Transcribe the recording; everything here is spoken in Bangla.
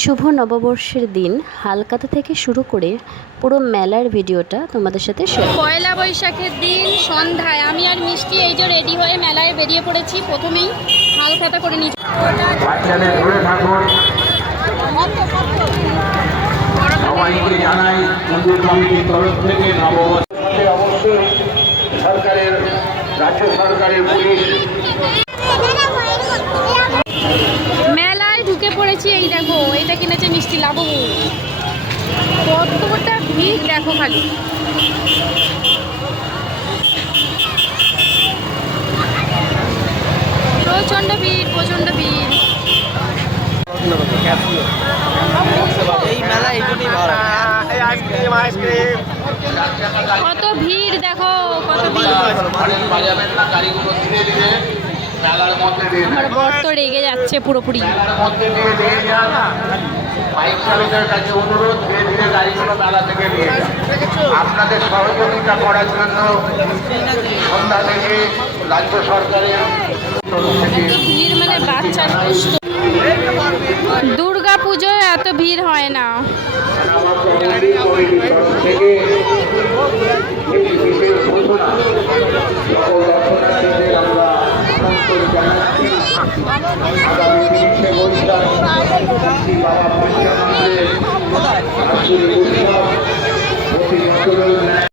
শুভ নববর্ষের দিন হালকাতা থেকে শুরু করে পুরো মেলার ভিডিওটা তোমাদের সাথে শেয়ার। পয়লা বৈশাখের দিন সন্ধ্যায় আমি আর মিষ্টি এই যে রেডি হয়ে মেলায় বেরিয়ে পড়েছি। প্রথমেই হালখাতা করে নিচ্ছি। সরকারের রাজ্য সরকারের পুলিশ মেলায় ঢুকে পড়েছি। এই দেখো, এটা কিনেছে মিষ্টি লাবু। কতটা ভিড় দেখো খালি। প্রচন্ড ভিড়, প্রচন্ড ভিড়। কত ভিড় দেখো, কত ভিড়। আমার বর তো রেগে যাচ্ছে পুরোপুরি। বাইক চালকের কাছে অনুরোধ, ধীরে ধীরে গাড়িগুলো মেলা থেকে নিয়ে আপনাদের সহযোগিতা করার জন্য সন্ধ্যা থেকে রাজ্য সরকারের ভিড় মানে বাচ্চার কষ্ট। দুর্গা পুজোয় এত ভিড় হয় না। থেকে একটি বিশেষ ঘোষণা সকল দর্শনার্থীদের আমরা আমন্ত্রণ জানাচ্ছি। আগামী ৩০শে বৈশাখ শ্রী বাবা পঞ্চানন্দের আসল উৎসব প্রতি বছরের